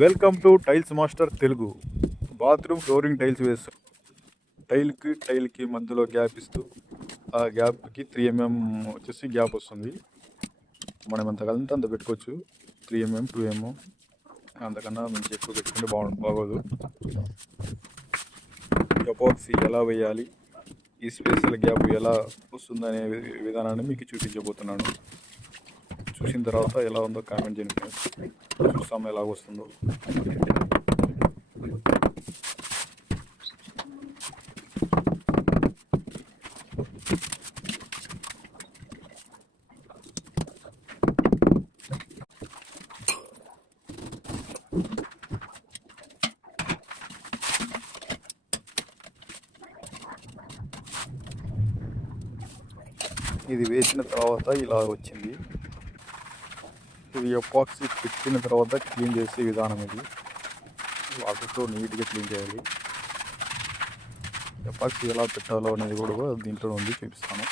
Welcome to tiles master Telugu. Bathroom flooring tiles వేస్తాం. టైల్కి మధ్యలో గ్యాప్ ఇస్తూ ఆ గ్యాప్కి 3 mm వచ్చేసి గ్యాప్ వస్తుంది. మనం ఎంత కదంటే అంత పెట్టుకోవచ్చు. 3 mm 2 mm అంతకన్నా మంచి ఎక్కువ పెట్టుకుంటే బాగోదు. ఎపాక్సీ ఎలా వేయాలి, ఈ స్పేషల్ గ్యాప్ ఎలా వస్తుందనే విధానాన్ని మీకు చూపించబోతున్నాను. చూసిన తర్వాత ఎలా ఉందో కామెంట్ చేయండి. చూస్తాము ఎలా వస్తుందో. ఇది వేసిన తర్వాత ఇలా వచ్చింది. ఇది ఎపాక్సీ పెట్టిన తర్వాత క్లీన్ చేసే విధానం. ఇది వాటర్తో నీట్గా క్లీన్ చేయాలి. ఎపాక్సీ ఎలా పెట్టాలో అనేది కూడా దీంట్లో ఉంది, చూపిస్తాను.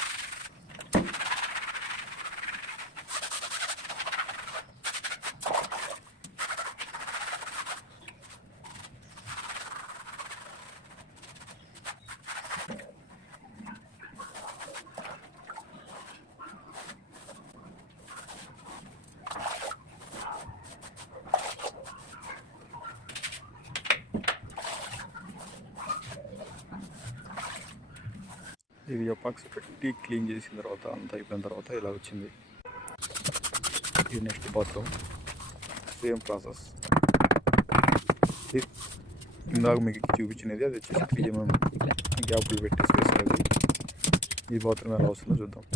ఇది ఎపాక్సీ పెట్టి క్లీన్ చేసిన తర్వాత అంతా అయిపోయిన తర్వాత ఇలా వచ్చింది. ఇది నెక్స్ట్ బాత్రూమ్, సేమ్ ప్రాసెస్. ఇందాక మీకు చూపించినది అది వచ్చేసి 3 mm గ్యాప్లు పెట్టి స్పేస్ అనేది. ఈ బాత్రూమ్ ఎలా వస్తుందో చూద్దాం.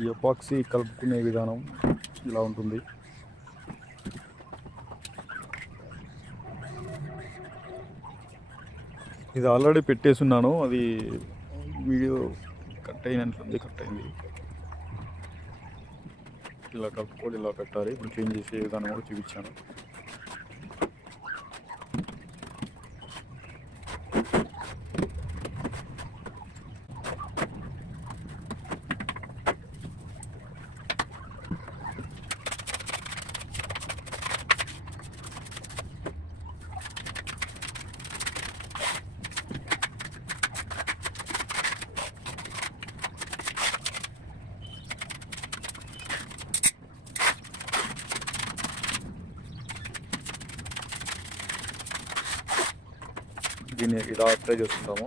ఈ ఎపాక్సీ కలుపుకునే విధానం ఇలా ఉంటుంది. ఇది ఆల్రెడీ పెట్టేసున్నాను, అది వీడియో కట్ అయింది. ఇలా కలుపుకొని ఇలా పెట్టాలి. ఇప్పుడు క్లీన్ చేసే విధానం కూడా చూపించాను. దీన్ని ఇలా అప్లై చేసుకుంటాము.